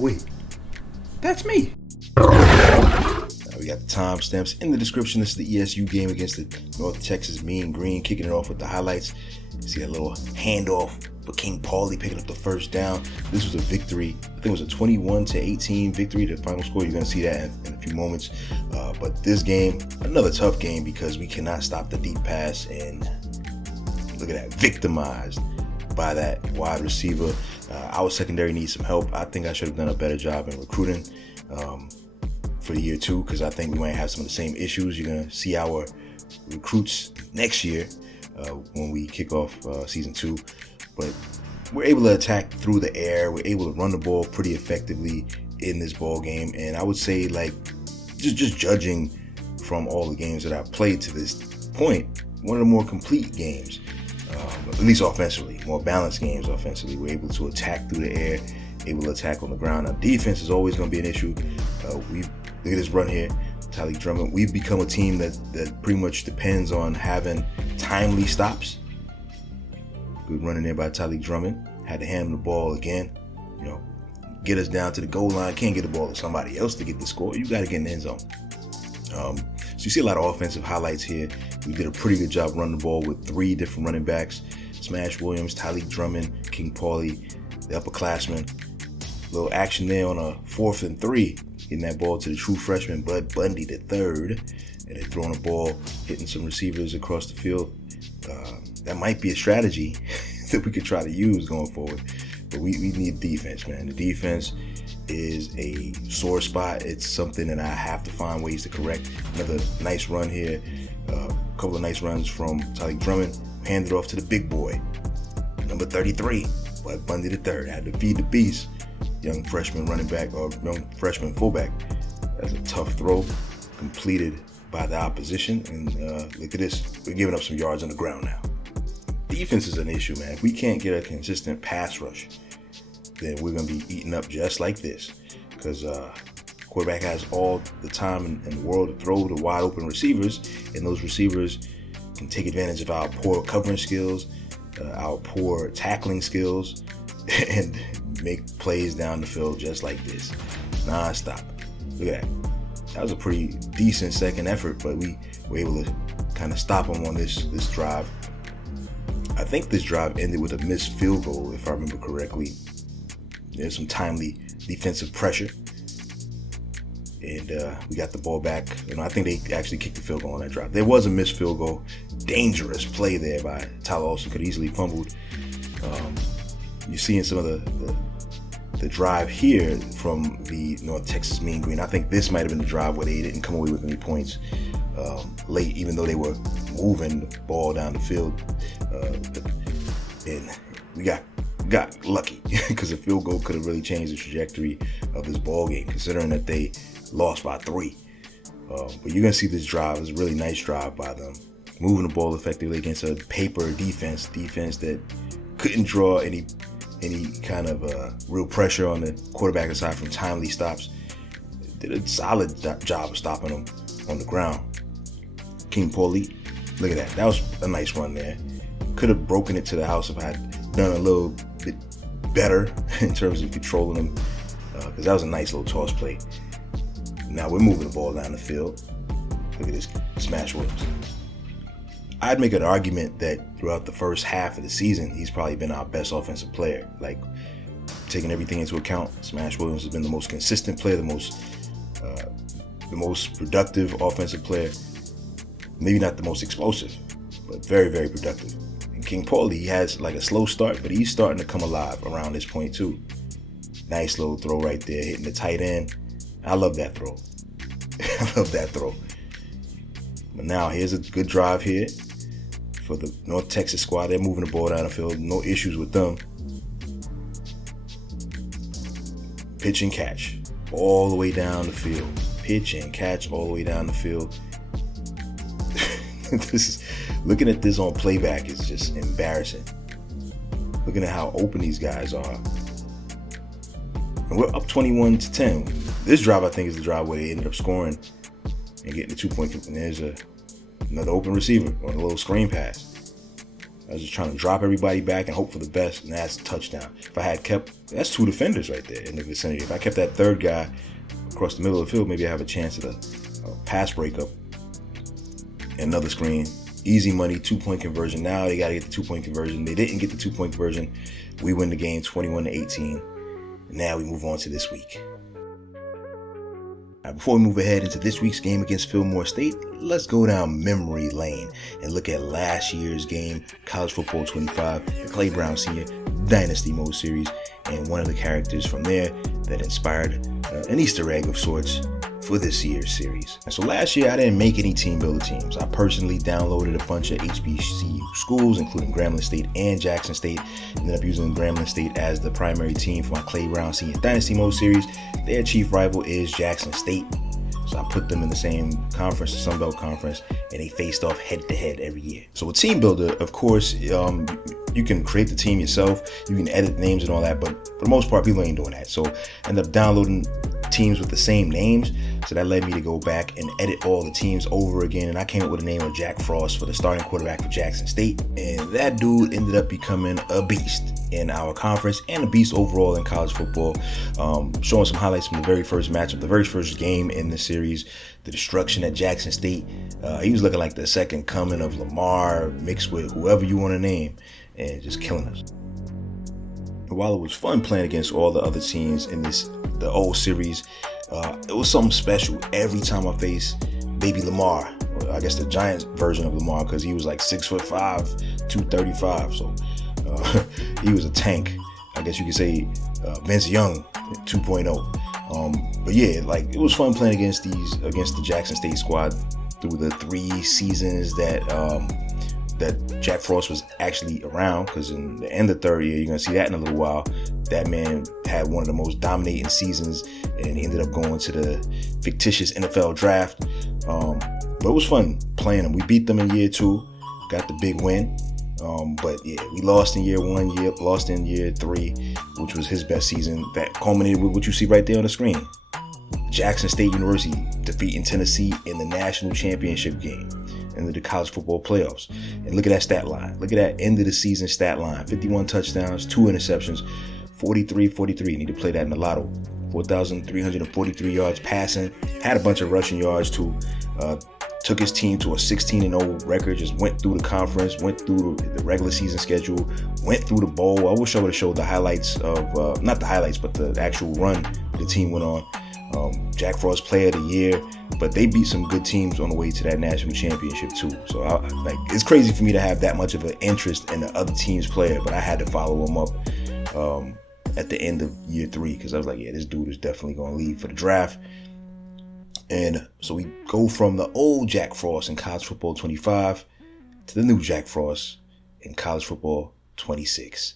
wait, that's me. We got the timestamps in the description. This is the ESU game against the North Texas Mean Green, kicking it off with the highlights. You see that little handoff for King Paulie picking up the first down. This was a victory. I think it was a 21-18 victory, the final score. You're going to see that in a few moments. But this game, another tough game because we cannot stop the deep pass. And look at that, victimized by that wide receiver. Our secondary needs some help. I think I should have done a better job in recruiting for year 2, because I think we might have some of the same issues. You're going to see our recruits next year when we kick off season 2. But we're able to attack through the air. We're able to run the ball pretty effectively in this ball game. And I would say, like, just judging from all the games that I've played to this point, one of the more complete games, at least offensively, more balanced games offensively. We're able to attack through the air, able to attack on the ground. Now, defense is always going to be an issue. Look at this run here, Tyler Drummond. We've become a team that pretty much depends on having timely stops. Good running there by Tyler Drummond. Had to handle the ball again. Get us down to the goal line. Can't get the ball to somebody else to get the score. You got to get in the end zone. So you see a lot of offensive highlights here. We did a pretty good job running the ball with 3 different running backs. Smash Williams, Tyler Drummond, King Paulie, the upperclassman. Little action there on a 4th and 3. Getting that ball to the true freshman, Bud Bundy, the third. And then throwing the ball, hitting some receivers across the field. That might be a strategy that we could try to use going forward. But we need defense, man. The defense is a sore spot. It's something that I have to find ways to correct. Another nice run here. A couple of nice runs from Tyler Drummond. Handed off to the big boy, number 33, Bud Bundy the third. Had to feed the beast. Young freshman running back, or young freshman fullback. That's a tough throw, completed by the opposition. And look at this. We're giving up some yards on the ground now. Defense is an issue, man. If we can't get a consistent pass rush, then we're going to be eaten up just like this. Because quarterback has all the time in the world to throw to wide open receivers, and those receivers can take advantage of our poor covering skills, our poor tackling skills, and make plays down the field just like this, non-stop. Look at that. That was a pretty decent second effort, but we were able to kind of stop them on this drive. I think this drive ended with a missed field goal, if I remember correctly. There's some timely defensive pressure, and we got the ball back. I think they actually kicked the field goal on that drive. There was a missed field goal. Dangerous play there by Tyler Austin. Could easily fumbled. You're seeing some of the drive here from the North Texas Mean Green. I think this might have been the drive where they didn't come away with any points late, even though they were moving the ball down the field. And we got lucky because a field goal could have really changed the trajectory of this ball game, considering that they lost by 3. But you're going to see this drive is a really nice drive by them, moving the ball effectively against a paper defense that couldn't draw any kind of real pressure on the quarterback aside from timely stops. Did a solid job of stopping them on the ground. King Paulie, look at that. That was a nice run there. Could have broken it to the house if I had done a little bit better in terms of controlling them, because that was a nice little toss play. Now we're moving the ball down the field. Look at this, Smash Williams. I'd make an argument that throughout the first half of the season, he's probably been our best offensive player. Like, taking everything into account, Smash Williams has been the most consistent player, the most productive offensive player. Maybe not the most explosive, but very, very productive. And King Paulie, he has like a slow start, but he's starting to come alive around this point too. Nice little throw right there, hitting the tight end. I love that throw. I love that throw. But now here's a good drive here for the North Texas squad. They're moving the ball down the field. No issues with them. Pitch and catch all the way down the field. Pitch and catch all the way down the field. Looking at this on playback is just embarrassing. Looking at how open these guys are. And we're up 21-10. This drive, I think, is the drive where they ended up scoring and getting the 2-point. And there's another open receiver on a little screen pass. I was just trying to drop everybody back and hope for the best, and that's a touchdown. If I had kept, that's 2 defenders right there in the vicinity. If I kept that third guy across the middle of the field, maybe I have a chance at a pass breakup. Another screen. Easy money, 2-point conversion. Now they got to get the 2-point conversion. They didn't get the 2-point conversion. We win the game 21-18. Now we move on to this week. Now, before we move ahead into this week's game against Fillmore State, let's go down memory lane and look at last year's game, College Football 25, the Clay Brown Sr. Dynasty Mode Series, and one of the characters from there that inspired an Easter egg of sorts for this year's series. And so last year I didn't make any team builder teams. I personally downloaded a bunch of HBCU schools, including Grambling State and Jackson State. Ended up using Grambling State as the primary team for my Clay Brown Sr. Dynasty Mode Series. Their chief rival is Jackson State. So I put them in the same conference, the Sun Belt Conference, and they faced off head to head every year. So with Team Builder, of course, you can create the team yourself. You can edit names and all that, but for the most part, people ain't doing that. So I ended up downloading teams with the same names. So that led me to go back and edit all the teams over again. And I came up with the name of Jack Frost for the starting quarterback for Jackson State. And that dude ended up becoming a beast in our conference and a beast overall in college football. Showing some highlights from the very first matchup, the very first game in the series, the destruction at Jackson State. He was looking like the second coming of Lamar mixed with whoever you want to name and just killing us. While it was fun playing against all the other teams in the old series, it was something special every time I faced baby Lamar, or I guess the Giants version of Lamar, because he was like 6'5", 235. So he was a tank. I guess you could say Vince Young 2.0. But yeah, like it was fun playing against the Jackson State squad through the 3 seasons that Jack Frost was actually around, because in the end of the third year, you're going to see that in a little while, that man had one of the most dominating seasons, and he ended up going to the fictitious NFL draft. But it was fun playing him. We beat them in year 2, got the big win. But yeah, we lost in year 1, lost in year 3, which was his best season. That culminated with what you see right there on the screen. Jackson State University defeating Tennessee in the national championship game into the college football playoffs. And look at that stat line. Look at that end of the season stat line. 51 touchdowns, 2 interceptions, 43-43. Need to play that in the lotto. 4,343 yards passing. Had a bunch of rushing yards too. Took his team to a 16-0 record. Just went through the conference, went through the regular season schedule, went through the bowl. I wish I would have showed the highlights of, not the highlights, but the actual run the team went on. Jack Frost Player of the Year, but they beat some good teams on the way to that national championship too. So it's crazy for me to have that much of an interest in the other team's player, but I had to follow him up at the end of year 3, because I was like, yeah, this dude is definitely going to leave for the draft. And so we go from the old Jack Frost in College Football 25 to the new Jack Frost in College Football 26.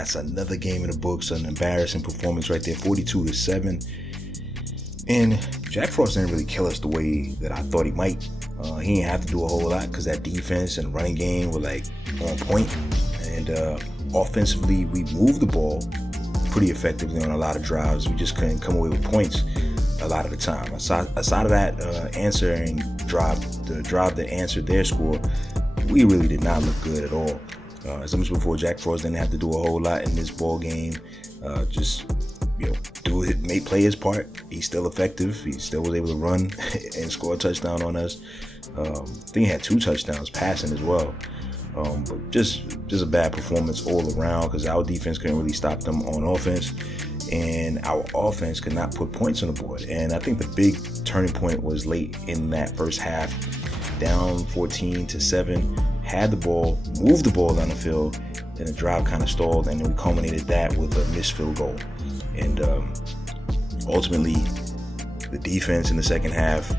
that's another game in the books, an embarrassing performance right there, 42-7. And Jack Frost didn't really kill us the way that I thought he might. He didn't have to do a whole lot because that defense and running game were like on point. And offensively, we moved the ball pretty effectively on a lot of drives. We just couldn't come away with points a lot of the time. Aside of that answering drive, the drive that answered their score, we really did not look good at all. As I mentioned before, Jack Frost didn't have to do a whole lot in this ball game. Just play his part. He's still effective. He still was able to run and score a touchdown on us. I think he had 2 touchdowns passing as well. But just a bad performance all around because our defense couldn't really stop them on offense, and our offense could not put points on the board. And I think the big turning point was late in that first half, down 14-7, had the ball, moved the ball down the field, then the drive kind of stalled, and then we culminated that with a missed field goal. And ultimately, the defense in the second half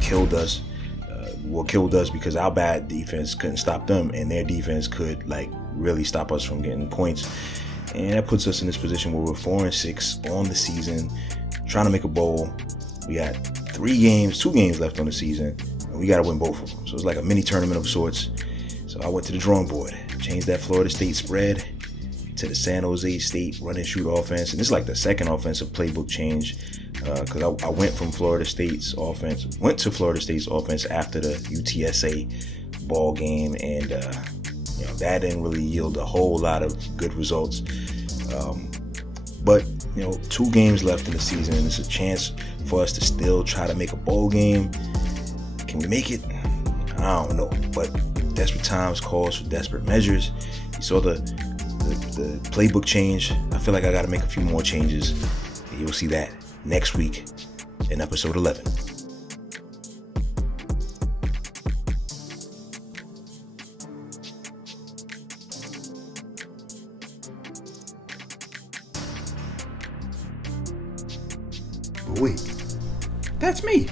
killed us. Killed us because our bad defense couldn't stop them, and their defense could really stop us from getting points. And that puts us in this position where we're 4-6 on the season, trying to make a bowl. We got 2 games left on the season, and we got to win both of them. So it's like a mini tournament of sorts. So I went to the drawing board, changed that Florida State spread to the San Jose State run and shoot offense. And this is like the second offensive playbook change because I went to Florida State's offense after the UTSA ball game, and that didn't really yield a whole lot of good results. But 2 games left in the season, and it's a chance for us to still try to make a bowl game. Can we make it? I don't know, but desperate times calls for desperate measures. You saw the playbook change. I feel like I got to make a few more changes. You'll see that next week in episode 11. Wait, that's me.